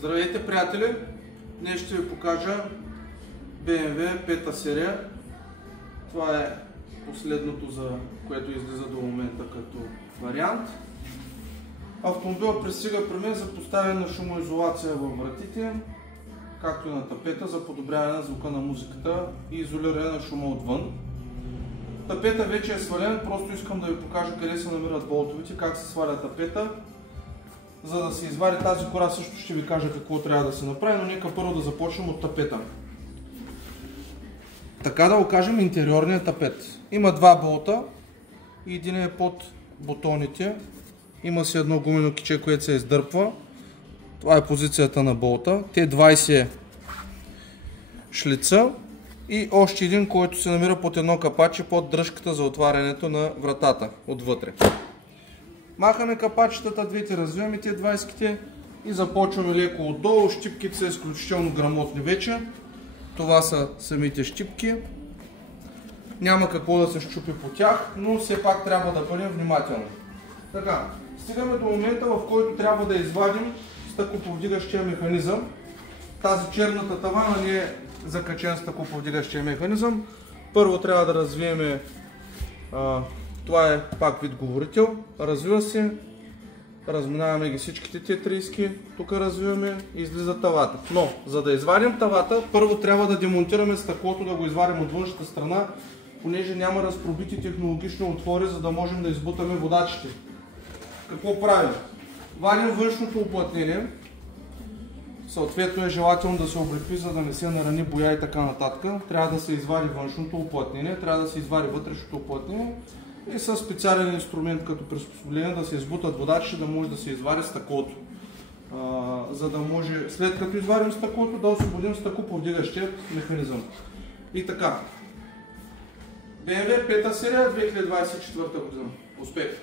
Здравейте, приятели! Днес ще ви покажа BMW 5-та серия. Това е последното, за което излиза до момента като вариант. Автомобилът пристига при мен за поставяне на шумоизолация във вратите, както и на тапета за подобряване на звука на музиката и изолиране на шума отвън. Тапета вече е свален, просто искам да ви покажа къде се намират болтовете, как се сваля тапета. За да се извади тази кора също ще ви кажа какво трябва да се направи, но нека първо да започнем от тапета. Така да го кажем, интериорният тапет. Има два болта и един е под бутоните. Има си едно гумено киче, което се издърпва. Това е позицията на болта. Те 20 шлица и още един, който се намира под едно капаче под дръжката за отварянето на вратата отвътре. Махаме капачетата, двете развиваме те 20-ките и започваме леко отдолу. Щипките са изключително грамотни вече. Това са самите щипки. Няма какво да се щупи по тях, но все пак трябва да бъдем внимателни. Така, стигаме до момента, в който трябва да извадим стъклоповдигащия механизъм. Тази черната тавана не е закачен стъклоповдигащия механизъм. Първо трябва да развиеме, това е пак вид говорител, развива се, разминаваме ги всичките те 30, тук развиваме и излиза тавата. Но, за да извадим тавата, първо трябва да демонтираме стъклото, да го извадим от външната страна, понеже няма разпробити технологични отвори, за да можем да избутаме водачите. Какво правим? Вадим външното уплътнение, съответно е желателно да се облепи, за да не се нарани боя и така нататък. Трябва да се извади външното уплътнение, трябва да се извади вътрешното уплътнение и със специален инструмент като приспособление да се избутат водачите, да може да се извади стъклото. За да може, след като извадим стъклото, да освободим стъклоповдигащия механизъм. И така. BMW 5-та серия 2024 година. Успех!